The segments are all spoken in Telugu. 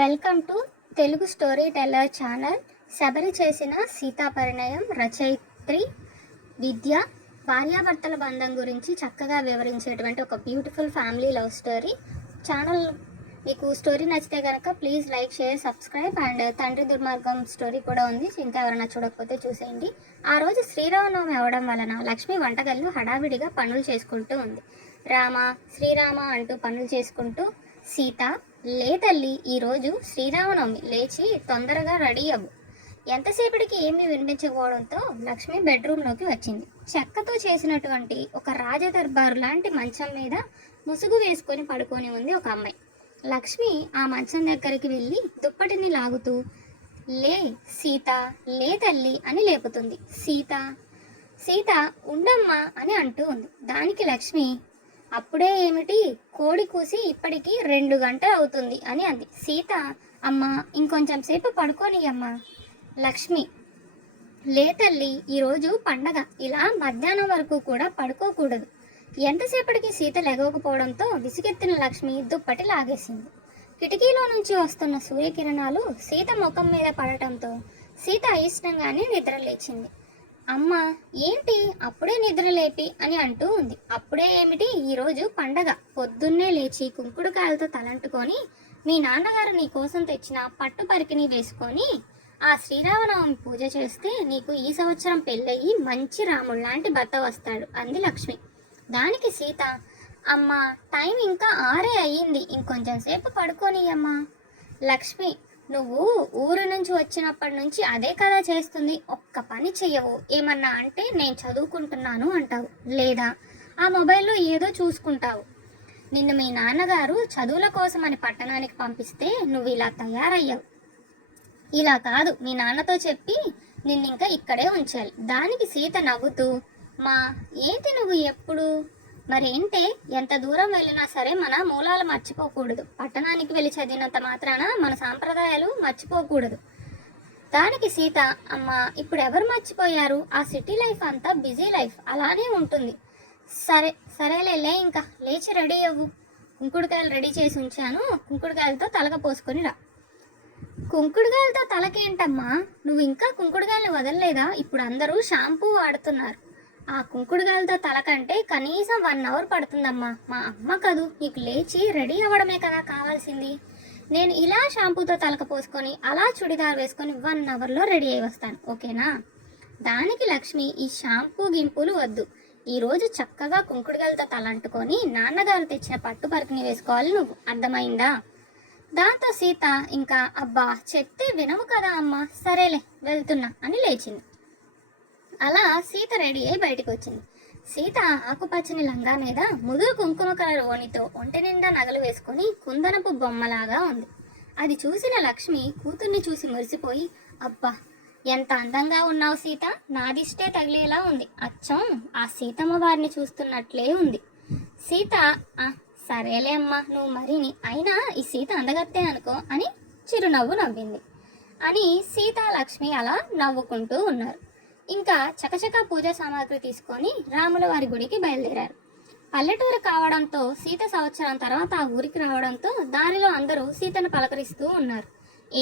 Welcome to Telugu story teller channel. Sabari చేసిన సీతాపరిణయం రచయిత్రి విద్య భార్యాభర్తల బంధం గురించి చక్కగా వివరించేటువంటి ఒక beautiful family love story channel. మీకు స్టోరీ నచ్చితే కనుక please like, share, subscribe. And తండ్రి దుర్మార్గం స్టోరీ కూడా ఉంది, ఇంకా ఎవరైనా చూడకపోతే చూసేయండి. ఆ రోజు శ్రీరామనవమి అవడం వలన లక్ష్మి వంటగదిలో హడావిడిగా పనులు చేసుకుంటూ ఉంది. రామ శ్రీరామ అంటూ పనులు చేసుకుంటూ సీత, లే తల్లి, ఈరోజు శ్రీరామనవమి, లేచి తొందరగా రెడీ అవ్వు. ఎంతసేపటికి ఏమీ వినిపించకపోవడంతో లక్ష్మి బెడ్రూమ్లోకి వచ్చింది. చెక్కతో చేసినటువంటి ఒక రాజదర్బారు లాంటి మంచం మీద ముసుగు వేసుకొని పడుకొని ఉంది ఒక అమ్మాయి. లక్ష్మి ఆ మంచం దగ్గరికి వెళ్ళి దుప్పటిని లాగుతూ, లే సీత, లే తల్లి అని లేపుతుంది. సీత, సీత ఉండమ్మా అని అంటూ ఉంది. దానికి లక్ష్మి, అప్పుడే ఏమిటి, కోడి కూసి ఇప్పటికి 2 గంటలు అవుతుంది అని అంది. సీత, అమ్మ ఇంకొంచెం సేపు పడుకోని అమ్మ. లక్ష్మి, లే తల్లి, ఈరోజు పండగ, ఇలా మధ్యాహ్నం వరకు కూడా పడుకోకూడదు. ఎంతసేపటికి సీత లెగవకపోవడంతో విసుగెత్తిన లక్ష్మి దుప్పటి లాగేసింది. కిటికీలో నుంచి వస్తున్న సూర్యకిరణాలు సీత ముఖం మీద పడటంతో సీత అయిష్టంగానే నిద్రలేచింది. అమ్మ ఏంటి అప్పుడే నిద్ర లేపి అని అంటూ ఉంది. అప్పుడే ఏమిటి, ఈరోజు పండగ. పొద్దున్నే లేచి కుంకుడుకాయలతో తలంటుకొని మీ నాన్నగారు నీ కోసం తెచ్చిన పట్టు పరికిని వేసుకొని ఆ శ్రీరామనవమి పూజ చేస్తే నీకు ఈ సంవత్సరం పెళ్ళయి మంచి రాముడు లాంటి భర్త వస్తాడు అంది లక్ష్మి. దానికి సీత, అమ్మ టైం ఇంకా 6 అయ్యింది, ఇంకొంచెం సేపు పడుకోని అమ్మా. లక్ష్మి, నువ్వు ఊరు నుంచి వచ్చినప్పటి నుంచి అదే కదా చేస్తుంది, ఒక్క పని చెయ్యవు. ఏమన్నా అంటే నేను చదువుకుంటున్నాను అంటావు, లేదా ఆ మొబైల్లో ఏదో చూసుకుంటావు. నిన్ను మీ నాన్నగారు చదువుల కోసం అని పట్టణానికి పంపిస్తే నువ్వు ఇలా తయారయ్యావు. ఇలా కాదు, మీ నాన్నతో చెప్పి నిన్నింకా ఇక్కడే ఉంచాలి. దానికి సీత నవ్వుతూ, మా ఏంటి నువ్వు ఎప్పుడు మరేంటే, ఎంత దూరం వెళ్ళినా సరే మన మూలాలు మర్చిపోకూడదు. పట్టణానికి వెళ్ళి చదివినంత మాత్రాన మన సాంప్రదాయాలు మర్చిపోకూడదు. దానికి సీత, అమ్మ ఇప్పుడు ఎవరు మర్చిపోయారు, ఆ సిటీ లైఫ్ అంతా బిజీ లైఫ్, అలానే ఉంటుంది. సరేలే, ఇంకా లేచి రెడీ అవ్వు. కుంకుడుకాయలు రెడీ చేసి ఉంచాను, కుంకుడుకాయలతో తలక పోసుకొని రా. కుంకుడుకాయలతో తలకేంటమ్మా, నువ్వు ఇంకా కుంకుడుకాయలు వదలలేదా? ఇప్పుడు అందరూ షాంపూ వాడుతున్నారు. ఆ కుంకుడుగాలతో తల కంటే కనీసం 1 అవర్ పడుతుందమ్మా. మా అమ్మ కదూ, నీకు లేచి రెడీ అవ్వడమే కదా కావాల్సింది. నేను ఇలా షాంపూతో తలక పోసుకొని అలా చుడిదార్ వేసుకొని 1 అవర్లో రెడీ అయి వస్తాను, ఓకేనా? దానికి లక్ష్మి, ఈ షాంపూ గింపులు వద్దు, ఈరోజు చక్కగా కుంకుడుగాలతో తల అంటుకొని నాన్నగారు తెచ్చిన పట్టు పరికిని వేసుకోవాలి నువ్వు, అర్థమైందా? దాంతో సీత ఇంకా, అబ్బా చెప్తే వినవు కదా అమ్మ, సరేలే వెళ్తున్నా అని లేచింది. అలా సీత రెడీ అయి బయటకు వచ్చింది. సీత ఆకుపచ్చని లంగా మీద ముదురు కుంకుమ కలర్ ఓణితో ఒంటి నిండా నగలు వేసుకొని కుందనపు బొమ్మలాగా ఉంది. అది చూసిన లక్ష్మి కూతుర్ని చూసి మురిసిపోయి, అబ్బా ఎంత అందంగా ఉన్నావు సీత, నాదిష్టే తగిలేలా ఉంది, అచ్చం ఆ సీతమ్మ వారిని చూస్తున్నట్లే ఉంది. సీత, సరేలే అమ్మా, నువ్వు మరిని, అయినా ఈ సీత అందగత్తే అనుకో అని చిరునవ్వు నవ్వింది. అని సీత లక్ష్మి అలా నవ్వుకుంటూ ఉన్నారు. ఇంకా చకచకా పూజా సామాగ్రి తీసుకొని రాముల వారి గుడికి బయలుదేరారు. పల్లెటూరు కావడంతో సీత సంవత్సరం తర్వాత ఆ ఊరికి రావడంతో దారిలో అందరూ సీతను పలకరిస్తూ ఉన్నారు.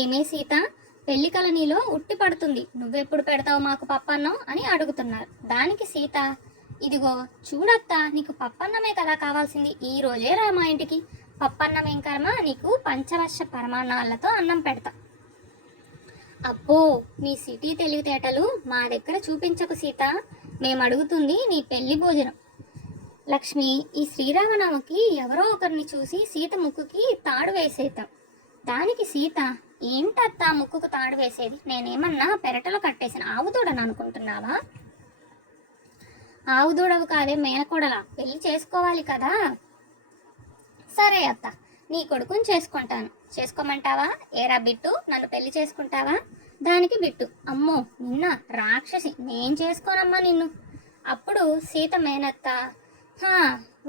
ఏమే సీత, పెళ్లి కల నీలో ఉట్టి పడుతుంది, నువ్వెప్పుడు పెడతావు మాకు పప్పన్నం అని అడుగుతున్నారు. దానికి సీత, ఇదిగో చూడత్తా, నీకు పప్పన్నమే కదా కావాల్సింది, ఈ రోజే రా మా ఇంటికి, పప్పన్నమేం కర్మ, నీకు పంచవర్ష పరమాన్నాలతో అన్నం పెడతా. అబ్బో, నీ సిటీ తెలివితేటలు మా దగ్గర చూపించకు సీత, మేము అడుగుతుంది నీ పెళ్లి భోజనం. లక్ష్మి, ఈ శ్రీరామనవమికి ఎవరో ఒకరిని చూసి సీత ముక్కుకి తాడు వేసేద్దాం. దానికి సీత, ఏంటత్తా ముక్కుకు తాడు వేసేది, నేనేమన్నా పెరటలో కట్టేసిన ఆవుదూడను అనుకుంటున్నావా? ఆవుదూడవు కాదే, మేనకోడలా, పెళ్లి చేసుకోవాలి కదా. సరే అత్త, నీ కొడుకుని చేసుకోమంటావా? ఏరా బిట్టు, నన్ను పెళ్లి చేసుకుంటావా? దానికి బిట్టు, అమ్మో నిన్న రాక్షసి, నేను చేసుకోనమ్మా నిన్ను. అప్పుడు సీత మేనత్త,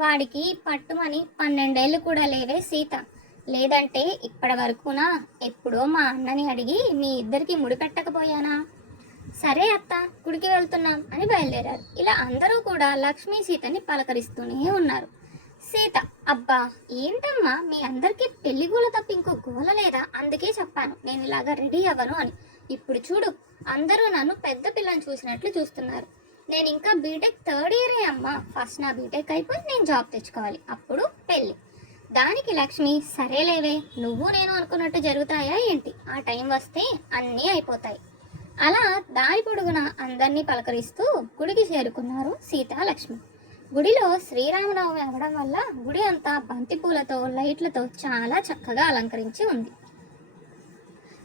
వాడికి పట్టుమని 12 ఏళ్ళు కూడా లేవే సీత, లేదంటే ఇప్పటి వరకునా ఎప్పుడో మా అన్నని అడిగి మీ ఇద్దరికి ముడిపెట్టకపోయానా? సరే అత్త, గుడికి వెళ్తున్నాం అని బయలుదేరారు. ఇలా అందరూ కూడా లక్ష్మీ సీతని పలకరిస్తూనే ఉన్నారు. సీత: అబ్బా, ఏంటమ్మా మీ అందరికీ పెళ్లి గోల తప్ప ఇంకో గోల లేదా? అందుకే చెప్పాను నేను ఇలాగా రెడీ అవ్వను అని. ఇప్పుడు చూడు, అందరూ నన్ను పెద్ద పిల్లని చూసినట్లు చూస్తున్నారు. నేను ఇంకా బీటెక్ థర్డ్ ఇయరే అమ్మా. ఫస్ట్ నా బీటెక్ అయిపోయి నేను జాబ్ తెచ్చుకోవాలి, అప్పుడు పెళ్ళి. దానికి లక్ష్మి: సరేలేవే, నువ్వు నేను అనుకున్నట్టు జరుగుతాయా ఏంటి? ఆ టైం వస్తే అన్నీ అయిపోతాయి. అలా దారి పొడుగున అందరినీ పలకరిస్తూ గుడికి చేరుకున్నారు సీత, లక్ష్మి. గుడిలో శ్రీరామనవమి అవ్వడం వల్ల గుడి అంతా బంతి పూలతో, లైట్లతో చాలా చక్కగా అలంకరించి ఉంది.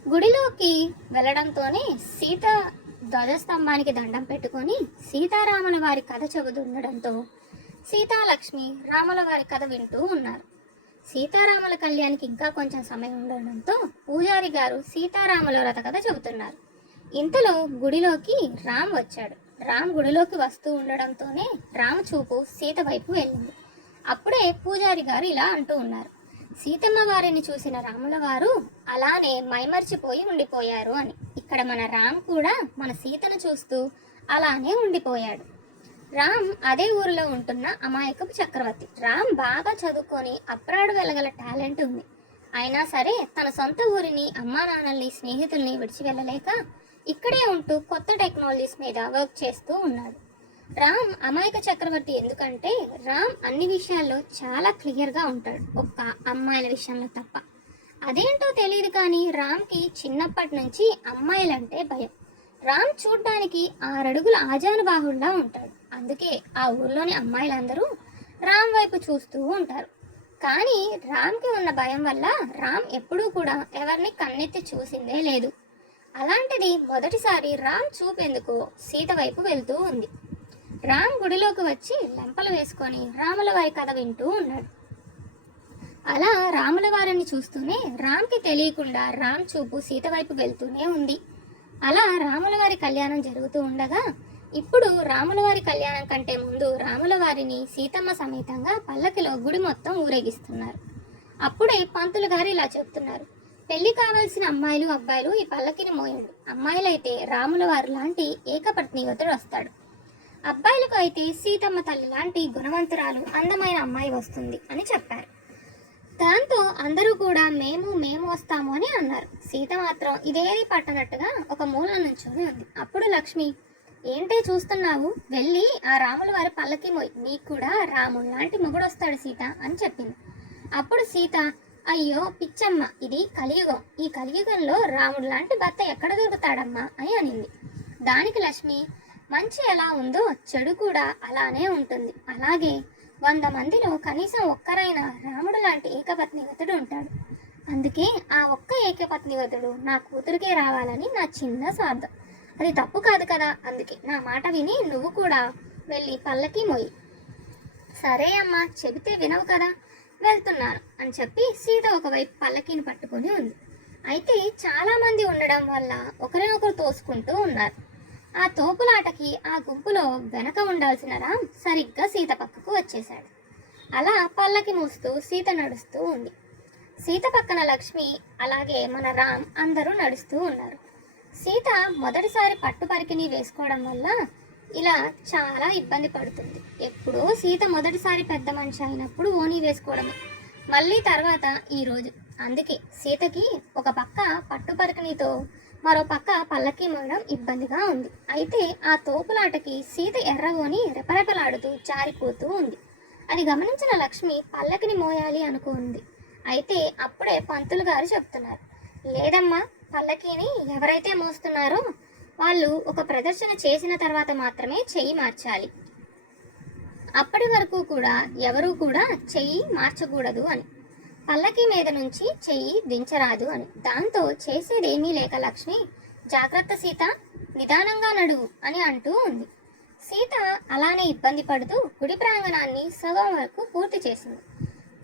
గుడిలోకి వెళ్ళడంతోనే సీత ధ్వజస్తంభానికి దండం పెట్టుకొని సీతారాముల వారి కథ చెబుతుండడంతో సీతాలక్ష్మి రాముల వారి కథ వింటూ ఉన్నారు. సీతారాముల కళ్యాణానికి ఇంకా కొంచెం సమయం ఉండడంతో పూజారి గారు సీతారాముల వ్రత కథ చెబుతున్నారు. ఇంతలో గుడిలోకి రామ్ వచ్చాడు. రామ్ గుడిలోకి వస్తూ ఉండడంతోనే రామ చూపు సీత వైపు వెళ్ళింది. అప్పుడే పూజారి గారు ఇలా అంటూ ఉన్నారు: సీతమ్మ వారిని చూసిన రాముల వారు అలానే మైమర్చిపోయి ఉండిపోయారు అని. ఇక్కడ మన రామ్ కూడా మన సీతను చూస్తూ అలానే ఉండిపోయాడు. రామ్ అదే ఊరిలో ఉంటున్న అమాయకపు చక్రవర్తి. రామ్ బాగా చదువుకొని అప్రాడు వెళ్ళగల టాలెంట్ ఉంది. అయినా సరే తన సొంత ఊరిని, అమ్మా నాన్నల్ని, స్నేహితుల్ని విడిచి వెళ్ళలేక ఇక్కడే ఉంటూ కొత్త టెక్నాలజీస్ మీద వర్క్ చేస్తూ ఉన్నాడు. రామ్ అమాయక చక్రవర్తి ఎందుకంటే రామ్ అన్ని విషయాల్లో చాలా క్లియర్గా ఉంటాడు, ఒక్క అమ్మాయిల విషయంలో తప్ప. అదేంటో తెలియదు కానీ రామ్కి చిన్నప్పటి నుంచి అమ్మాయిలంటే భయం. రామ్ చూడ్డానికి 6 అడుగుల ఆజానుబాహుళ్లా ఉంటాడు. అందుకే ఆ ఊర్లోని అమ్మాయిలందరూ రామ్ వైపు చూస్తూ ఉంటారు. కానీ రామ్కి ఉన్న భయం వల్ల రామ్ ఎప్పుడూ కూడా ఎవరిని కన్నెత్తి చూసిందే లేదు. అలాంటిది మొదటిసారి రామ్ చూపేందుకు సీత వైపు వెళ్తూ ఉంది. రామ్ గుడిలోకి వచ్చి లెంపలు వేసుకొని రాముల వారి కథ వింటూ ఉన్నాడు. అలా రాముల వారిని చూస్తూనే రామ్కి తెలియకుండా రామ్ చూపు సీత వైపు వెళ్తూనే ఉంది. అలా రాముల వారి కళ్యాణం జరుగుతూ ఉండగా ఇప్పుడు రాముల వారి కళ్యాణం కంటే ముందు రాముల వారిని సీతమ్మ సమేతంగా పల్లకిలో గుడి మొత్తం ఊరేగిస్తున్నారు. అప్పుడే పంతులు గారు ఇలా చెప్తున్నారు: పెళ్లి కావాల్సిన అమ్మాయిలు, అబ్బాయిలు ఈ పల్లకిని మోయండి. అమ్మాయిలైతే రాముల వారు లాంటి ఏకపత్నివతుడు వస్తాడు, అబ్బాయిలకు అయితే సీతమ్మ తల్లి లాంటి గుణవంతురాలు, అందమైన అమ్మాయి వస్తుంది అని చెప్పారు. దాంతో అందరూ కూడా మేము మేము వస్తాము అని అన్నారు. సీత మాత్రం ఇదేది పట్టనట్టుగా ఒక మూల నుంచొని ఉంది. అప్పుడు లక్ష్మి: ఏంటే చూస్తున్నావు, వెళ్ళి ఆ రాముల వారి పల్లకి మోయి, నీకు కూడా రాముడు లాంటి మొగుడు వస్తాడు సీత అని చెప్పింది. అప్పుడు సీత: అయ్యో పిచ్చమ్మ, ఇది కలియుగం, ఈ కలియుగంలో రాముడు లాంటి భర్త ఎక్కడ దొరుకుతాడమ్మా అని అనింది. దానికి లక్ష్మి: మంచి ఎలా ఉందో చెడు కూడా అలానే ఉంటుంది. అలాగే 100 మందిలో కనీసం ఒక్కరైనా రాముడు లాంటి ఏకపత్నివతుడు ఉంటాడు. అందుకే ఆ ఒక్క ఏకపత్నివతుడు నా కూతురికే రావాలని నా చిన్న స్వార్థం. అది తప్పు కాదు కదా. అందుకే నా మాట విని నువ్వు కూడా వెళ్ళి పల్లకి మోయి. సరే అమ్మా, చెబితే వినవు కదా, వెళ్తున్నాను అని చెప్పి సీత ఒకవైపు పల్లకీని పట్టుకుని ఉంది. అయితే చాలామంది ఉండడం వల్ల ఒకరినొకరు తోసుకుంటూ ఉన్నారు. ఆ తోపులాటకి ఆ గుంపులో వెనక ఉండాల్సిన రామ్ సరిగ్గా సీత పక్కకు వచ్చేశాడు. అలా పల్లకి మోస్తూ సీత నడుస్తూ ఉంది. సీత పక్కన లక్ష్మి, అలాగే మన రామ్ అందరూ నడుస్తూ ఉన్నారు. సీత మొదటిసారి పట్టు పరికిణి వేసుకోవడం వల్ల ఇలా చాలా ఇబ్బంది పడుతుంది. ఎప్పుడో సీత మొదటిసారి పెద్ద మనిషి అయినప్పుడు ఓనీ వేసుకోవడమే, మళ్ళీ తర్వాత ఈరోజు. అందుకే సీతకి ఒక పక్క పట్టు పరికిణితో మరో పక్క పల్లకి మోయడం ఇబ్బందిగా ఉంది. అయితే ఆ తోపులాటకి సీత ఎర్రగోని రెపరెపలాడుతూ జారిపోతూ ఉంది. అది గమనించిన లక్ష్మి పల్లకిని మోయాలి అనుకుంది. అయితే అప్పుడే పంతులు గారు చెప్తున్నారు: లేదమ్మా, పల్లకీని ఎవరైతే మోస్తున్నారో వాళ్ళు ఒక ప్రదర్శన చేసిన తర్వాత మాత్రమే చెయ్యి మార్చాలి, అప్పటి వరకు కూడా ఎవరూ కూడా చెయ్యి మార్చకూడదు అని. పల్లకి మీద నుంచి చెయ్యి దించరాదు అని. దాంతో చేసేదేమీ లేక లక్ష్మి: జాగ్రత్త సీత, నిదానంగా నడువు అని అంటూ ఉంది. సీత అలానే ఇబ్బంది పడుతూ గుడి ప్రాంగణాన్ని సగం వరకు పూర్తి చేసింది.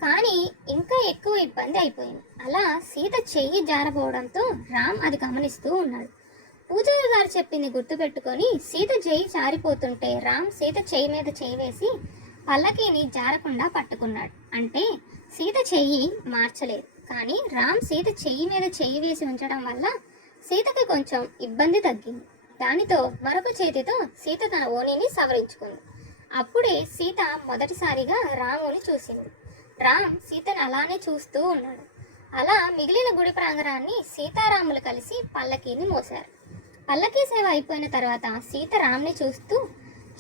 కానీ ఇంకా ఎక్కువ ఇబ్బంది అయిపోయింది. అలా సీత చెయ్యి జారబోవడంతో రామ్ అది గమనిస్తూ ఉన్నాడు. పూజారి గారు చెప్పింది గుర్తుపెట్టుకొని సీత చెయ్యి జారిపోతుంటే రామ్ సీత చెయ్యి మీద చెయ్యి వేసి పల్లకీని జారకుండా పట్టుకున్నాడు. అంటే సీత చెయ్యి మార్చలేదు, కానీ రామ్ సీత చెయ్యి మీద చెయ్యి వేసి ఉంచడం వల్ల సీతకి కొంచెం ఇబ్బంది తగ్గింది. దానితో మరొక చేతితో సీత తన ఓణిని సవరించుకుంది. అప్పుడే సీత మొదటిసారిగా రాముని చూసింది. రామ్ సీతను అలానే చూస్తూ ఉన్నాడు. అలా మిగిలిన గుడి ప్రాంగణాన్ని సీతారాములు కలిసి పల్లకీని మోశారు. పల్లకీ సేవ అయిపోయిన తర్వాత సీత రామ్ని చూస్తూ,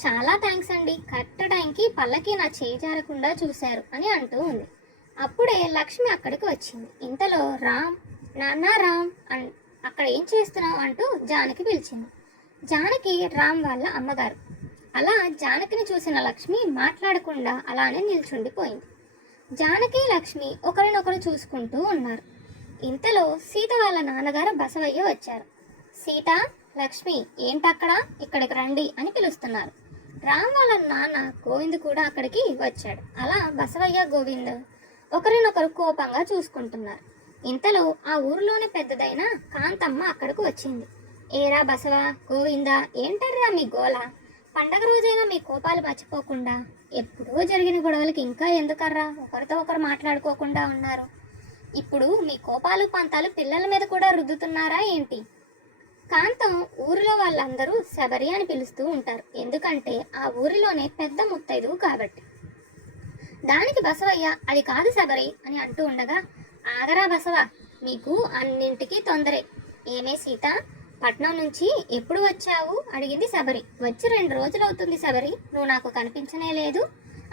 చాలా థ్యాంక్స్ అండి, కరెక్ట్ టైంకి పల్లకీ నా చేయి జారకుండా చూశారు అని అంటూ ఉంది. అప్పుడే లక్ష్మి అక్కడికి వచ్చింది. ఇంతలో రామ్, నాన్న రామ్ అక్కడ ఏం చేస్తున్నావు అంటూ జానకి పిలిచింది. జానకి రామ్ వాళ్ళ అమ్మగారు. అలా జానకిని చూసిన లక్ష్మి మాట్లాడకుండా అలానే నిల్చుండిపోయింది. జానకి లక్ష్మి ఒకరినొకరు చూసుకుంటూ ఉన్నారు. ఇంతలో సీత వాళ్ళ నాన్నగారు బసవయ్య వచ్చారు. సీత, లక్ష్మి ఏంటక్కడ, ఇక్కడికి రండి అని పిలుస్తున్నారు. రామ్ వాళ్ళ నాన్న గోవింద్ కూడా అక్కడికి వచ్చాడు. అలా బసవయ్య, గోవింద్ ఒకరినొకరు కోపంగా చూసుకుంటున్నారు. ఇంతలో ఆ ఊరిలోనే పెద్దదైన కాంతమ్మ అక్కడికి వచ్చింది. ఏరా బసవ, గోవింద, ఏంటర్రా మీ గోల? పండగ రోజైనా మీ కోపాలు మర్చిపోకుండా ఎప్పుడో జరిగిన గొడవలకి ఇంకా ఎందుకర్రా ఒకరితో ఒకరు మాట్లాడుకోకుండా ఉన్నారు? ఇప్పుడు మీ కోపాలు పంతాలు పిల్లల మీద కూడా రుద్దుతున్నారా ఏంటి? కాంతం ఊరిలో వాళ్ళందరూ శబరి అని పిలుస్తూ ఉంటారు, ఎందుకంటే ఆ ఊరిలోనే పెద్ద ముత్తైదువు కాబట్టి. దానికి బసవయ్య, అది కాదు శబరి అని అంటూ ఉండగా, ఆగరా బసవ, మీకు అన్నింటికీ తొందరే. ఏమే సీత, పట్నం నుంచి ఎప్పుడు వచ్చావు అడిగింది శబరి. వచ్చి 2 రోజులు అవుతుంది శబరి, నువ్వు నాకు కనిపించనే లేదు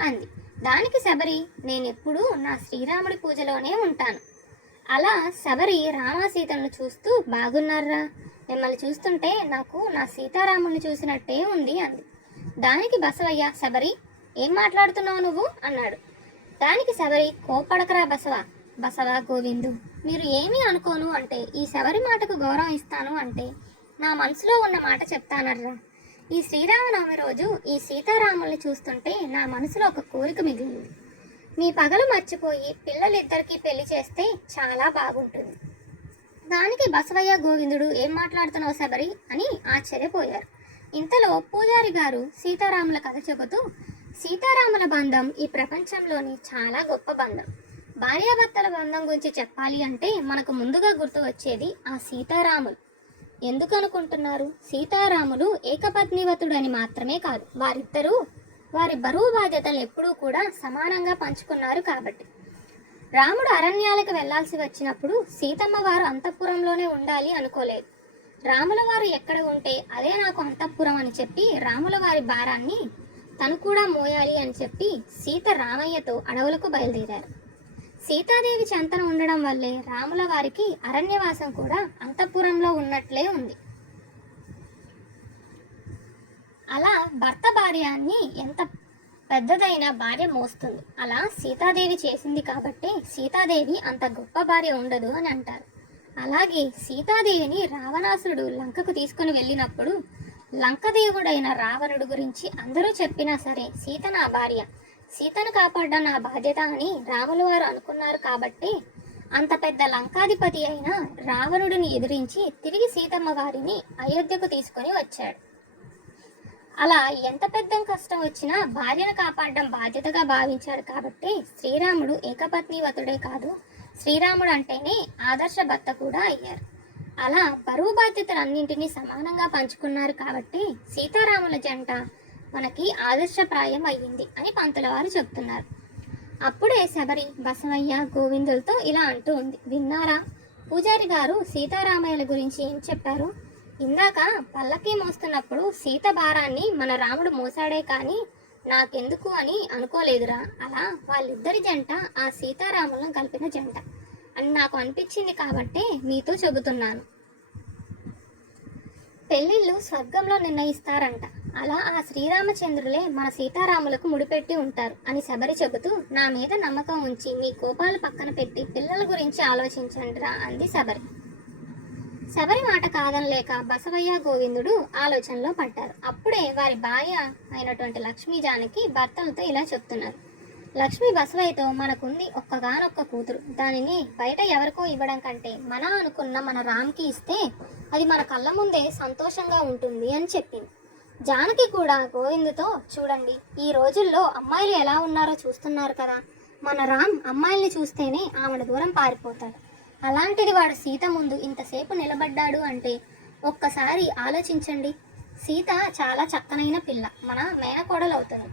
అంది. దానికి శబరి, నేనెప్పుడు నా శ్రీరాముడి పూజలోనే ఉంటాను. అలా శబరి రామసీతలను చూస్తూ, బాగున్నారా, మిమ్మల్ని చూస్తుంటే నాకు నా సీతారాముడిని చూసినట్టే ఉంది అంది. దానికి బసవయ్య, శబరి ఏం మాట్లాడుతున్నావు నువ్వు అన్నాడు. దానికి శబరి, కోపడకరా బసవ, బసవ, గోవిందు, మీరు ఏమీ అనుకోను అంటే, ఈ శబరి మాటకు గౌరవం ఇస్తాను అంటే నా మనసులో ఉన్న మాట చెప్తానర్రా. ఈ శ్రీరామనవమి రోజు ఈ సీతారాముల్ని చూస్తుంటే నా మనసులో ఒక కోరిక మిగిలింది. మీ పగలు మర్చిపోయి పిల్లలిద్దరికీ పెళ్లి చేస్తే చాలా బాగుంటుంది. దానికి బసవయ్య, గోవిందుడు, ఏం మాట్లాడుతున్నావు శబరి అని ఆశ్చర్యపోయారు. ఇంతలో పూజారి గారు సీతారాముల కథ చెబుతూ, సీతారాముల బంధం ఈ ప్రపంచంలోని చాలా గొప్ప బంధం. భార్యాభర్తల బంధం గురించి చెప్పాలి అంటే మనకు ముందుగా గుర్తు వచ్చేది ఆ సీతారాములు. ఎందుకు అనుకుంటున్నారు? సీతారాములు ఏకపత్నివతుడని మాత్రమే కాదు, వారిద్దరూ వారి బరువు బాధ్యతలు ఎప్పుడూ కూడా సమానంగా పంచుకున్నారు కాబట్టి. రాముడు అరణ్యాలకు వెళ్లాల్సి వచ్చినప్పుడు సీతమ్మ వారు అంతఃపురంలోనే ఉండాలి అనుకోలేదు. రాముల వారు ఎక్కడ ఉంటే అదే నాకు అంతఃపురం అని చెప్పి రాముల వారి భారాన్ని తను కూడా మోయాలి అని చెప్పి సీత రామయ్యతో అడవులకు బయలుదేరారు. సీతాదేవి చెంతన ఉండడం వల్లే రాముల వారికి అరణ్యవాసం కూడా అంతఃపురంలో ఉన్నట్లే ఉంది. అలా భర్త భార్యాన్ని ఎంత పెద్దదైన భార్య మోస్తుంది. అలా సీతాదేవి చేసింది కాబట్టి సీతాదేవి అంత గొప్ప భార్య ఉండదు అని అంటారు. అలాగే సీతాదేవిని రావణాసురుడు లంకకు తీసుకుని వెళ్ళినప్పుడు లంకదేవుడైన రావణుడు గురించి అందరూ చెప్పినా సరే సీత నా భార్య, సీతను కాపాడడం నా బాధ్యత అని రాముల వారు అనుకున్నారు కాబట్టి అంత పెద్ద లంకాధిపతి అయిన రావణుడిని ఎదిరించి తిరిగి సీతమ్మ వారిని అయోధ్యకు తీసుకొని వచ్చాడు. అలా ఎంత పెద్ద కష్టం వచ్చినా భార్యను కాపాడడం బాధ్యతగా భావించాడు కాబట్టి శ్రీరాముడు ఏకపత్నివతుడే కాదు, శ్రీరాముడు అంటేనే ఆదర్శ భర్త కూడా అయ్యారు. అలా బరువు బాధ్యతలన్నింటినీ సమానంగా పంచుకున్నారు కాబట్టి సీతారాముల జంట మనకి ఆదర్శప్రాయం అయ్యింది అని పంతుల వారు చెప్తున్నారు. అప్పుడే శబరి బసవయ్య గోవిందులతో ఇలా అంటూ ఉంది, విన్నారా పూజారి గారు సీతారామయ్యల గురించి ఏం చెప్పారు? ఇందాక పల్లకి మోస్తున్నప్పుడు సీత భారాన్ని మన రాముడు మోసాడే కానీ నాకెందుకు అని అనుకోలేదురా. అలా వాళ్ళిద్దరి జంట ఆ సీతారాములను కలిపిన జంట అని నాకు అనిపించింది కాబట్టే మీతో చెబుతున్నాను. పెళ్ళిళ్ళు స్వర్గంలో నిర్ణయిస్తారంట, అలా ఆ శ్రీరామచంద్రులే మన సీతారాములకు ముడిపెట్టి ఉంటారు అని శబరి చెబుతూ, నా మీద నమ్మకం ఉంచి మీ కోపాలు పక్కన పెట్టి పిల్లల గురించి ఆలోచించండిరా అంది శబరి. శబరి మాట కాదనలేక బసవయ్య గోవిందుడు ఆలోచనలో పడ్డారు. అప్పుడే వారి భార్య అయినటువంటి లక్ష్మీ జానకి భర్తలతో ఇలా చెప్తున్నారు. లక్ష్మి బసవయ్యతో, మనకుంది ఒక్కగానొక్క కూతురు, దానిని బయట ఎవరికో ఇవ్వడం కంటే మన అనుకున్న మన రామ్కి ఇస్తే అది మన కళ్ళ ముందే సంతోషంగా ఉంటుంది అని చెప్పింది. జానకి కూడా గోవిందుతో, చూడండి ఈ రోజుల్లో అమ్మాయిలు ఎలా ఉన్నారో చూస్తున్నారు కదా, మన రామ్ అమ్మాయిల్ని చూస్తేనే ఆమెను దూరం పారిపోతాడు, అలాంటిది వాడు సీత ముందు ఇంతసేపు నిలబడ్డాడు అంటే ఒక్కసారి ఆలోచించండి. సీత చాలా చక్కనైన పిల్ల, మన మేనకోడలు అవుతుంది.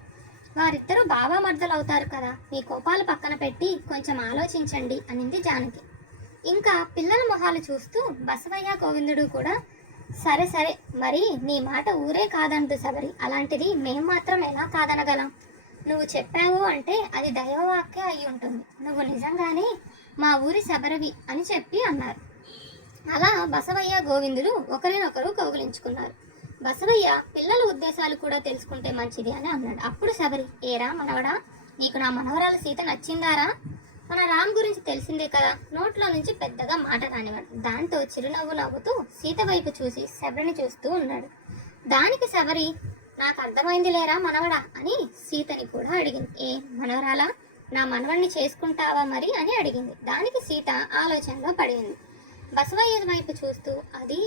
వారిద్దరూ బావామర్దలు అవుతారు కదా, మీ కోపాలు పక్కన పెట్టి కొంచెం ఆలోచించండి అనింది జానకి. ఇంకా పిల్లల మొహాలు చూస్తూ బసవయ్య గోవిందుడు కూడా సరే సరే, మరి నీ మాట ఊరే కాదంటు శబరి, అలాంటిది మేం మాత్రం ఎలా కాదనగలం? నువ్వు చెప్పావు అంటే అది దైవవాక్య అయి ఉంటుంది. నువ్వు నిజంగానే మా ఊరి శబరివి అని చెప్పి అన్నారు. అలా బసవయ్య గోవిందులు ఒకరినొకరు కౌగిలించుకున్నారు. బసవయ్య పిల్లల ఉద్దేశాలు కూడా తెలుసుకుంటే మంచిది అని అన్నాడు. అప్పుడు శబరి, ఏరా మనవడా, నీకు నా మనవరాలు సీత నచ్చిందారా? మన రామ్ గురించి తెలిసిందే కదా, నోట్లో నుంచి పెద్దగా మాట రానివాడు. దాంతో చిరునవ్వు నవ్వుతూ సీత వైపు చూసి శబరిని చూస్తూ ఉన్నాడు. దానికి శబరి, నాకు అర్థమైంది లేరా మనవడా అని సీతని కూడా అడిగింది. ఏ మనవరాలా, నా మనవడిని చేసుకుంటావా మరి అని అడిగింది. దానికి సీత ఆలోచనలో పడింది. బసవయ్య వైపు చూస్తూ అది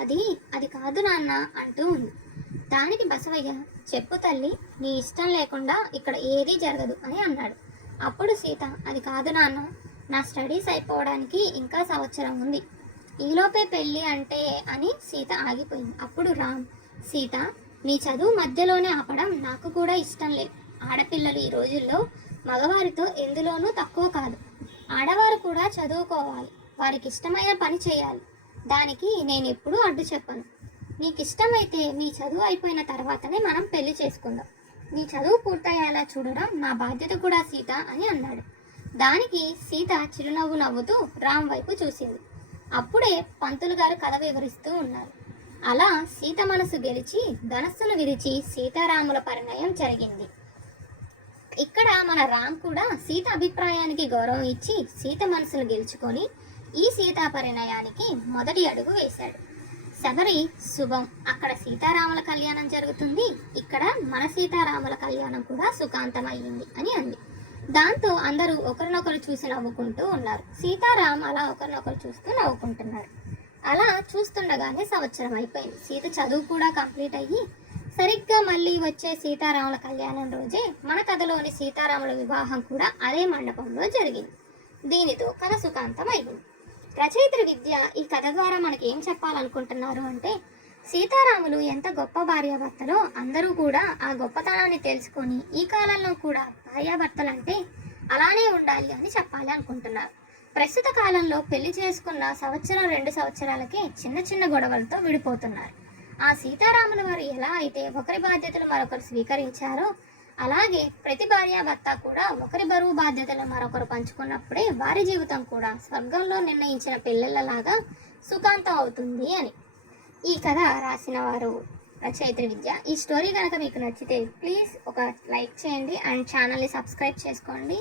అది అది కాదు నాన్న అంటూ ఉంది. దానికి బసవయ్య, చెప్పు తల్లి, నీ ఇష్టం లేకుండా ఇక్కడ ఏదీ జరగదు అని అన్నాడు. అప్పుడు సీత, అది కాదు నాన్న, నా స్టడీస్ అయిపోవడానికి ఇంకా సంవత్సరం ఉంది, ఈలోపే పెళ్ళి అంటే అని సీత ఆగిపోయింది. అప్పుడు రామ్, సీత, నీ చదువు మధ్యలోనే ఆపడం నాకు కూడా ఇష్టం లేదు. ఆడపిల్లలు ఈ రోజుల్లో మగవారితో ఎందులోనూ తక్కువ కాదు. ఆడవారు కూడా చదువుకోవాలి, వారికి ఇష్టమైన పని చేయాలి. దానికి నేను ఎప్పుడూ అడ్డు చెప్పను. నీకు ఇష్టమైతే మీ చదువు అయిపోయిన తర్వాతనే మనం పెళ్లి చేసుకుందాం. నీ చదువు పూర్తయ్యేలా చూడడం నా బాధ్యత కూడా సీత అని అన్నాడు. దానికి సీత చిరునవ్వు నవ్వుతూ రామ్ వైపు చూసింది. అప్పుడే పంతులు గారు కథ వివరిస్తూ ఉన్నారు. అలా సీత మనసు గెలిచి ధనస్సును విరిచి సీతారాముల పరిణయం జరిగింది. ఇక్కడ మన రామ్ కూడా సీత అభిప్రాయానికి గౌరవం ఇచ్చి సీత మనసును గెలుచుకొని ఈ సీతా పరిణయానికి మొదటి అడుగు వేశాడు. శబరి, శుభం, అక్కడ సీతారాముల కళ్యాణం జరుగుతుంది, ఇక్కడ మన సీతారాముల కళ్యాణం కూడా సుఖాంతమయ్యింది అని అంది. దాంతో అందరూ ఒకరినొకరు చూసి నవ్వుకుంటూ ఉన్నారు. సీతారాం అలా ఒకరినొకరు చూస్తూ నవ్వుకుంటున్నారు. అలా చూస్తుండగానే సంవత్సరం అయిపోయింది. సీత చదువు కూడా కంప్లీట్ అయ్యి సరిగ్గా మళ్ళీ వచ్చే సీతారాముల కళ్యాణం రోజే మన కథలోని సీతారాముల వివాహం కూడా అదే మండపంలో జరిగింది. దీనితో కథ సుఖాంతం అయింది. రచయిత్రి విద్య ఈ కథ ద్వారా మనకి ఏం చెప్పాలనుకుంటున్నారు అంటే, సీతారాములు ఎంత గొప్ప భార్యాభర్తలో అందరూ కూడా ఆ గొప్పతనాన్ని తెలుసుకొని ఈ కాలంలో కూడా భార్యాభర్తలంటే అలానే ఉండాలి అని చెప్పాలి అనుకుంటున్నారు. ప్రస్తుత కాలంలో పెళ్లి చేసుకున్న సంవత్సరం 2 సంవత్సరాలకే చిన్న చిన్న గొడవలతో విడిపోతున్నారు. ఆ సీతారాముల వారు ఎలా అయితే ఒకరి బాధ్యతలు మరొకరు స్వీకరించారో అలాగే ప్రతి భార్యాభర్త కూడా ఒకరి బరువు బాధ్యతలు మరొకరు పంచుకున్నప్పుడే వారి జీవితం కూడా స్వర్గంలో నిర్ణయించిన పిల్లలలాగా సుఖాంతం అవుతుంది అని. ఈ కథ రాసిన వారు రచయిత్రి విద్య. ఈ స్టోరీ కనుక మీకు నచ్చితే ప్లీజ్ ఒక లైక్ చేయండి అండ్ ఛానల్ని సబ్స్క్రైబ్ చేసుకోండి.